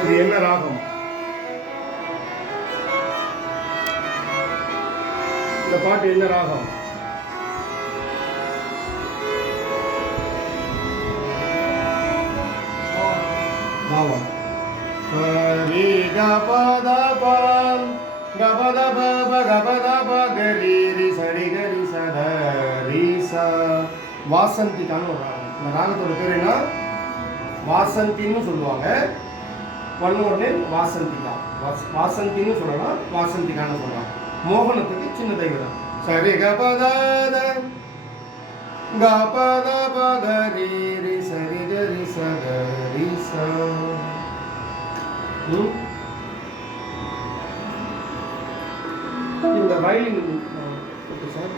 இது என்ன ராகம்? இந்த பாட்டு என்ன ராகம்? பாவம். சரி கபத பம் கபத பப கபத பகரி சரி கரி சரி ச. வாசந்திக்கான ஒரு ராகம். இந்த ராகத்தோட பேர் என்ன? வாசந்தின்னு சொல்லுவாங்க. One more name வாசந்திகா. வாசந்தின்னு சொல்லலாம், வாசந்திகான்னு சொல்லலாம். மோகனத்துக்கு சின்ன தெய்வம். சரி கபத கபத பகரி சரி கரி சரி ச. இந்த வயலின் சார்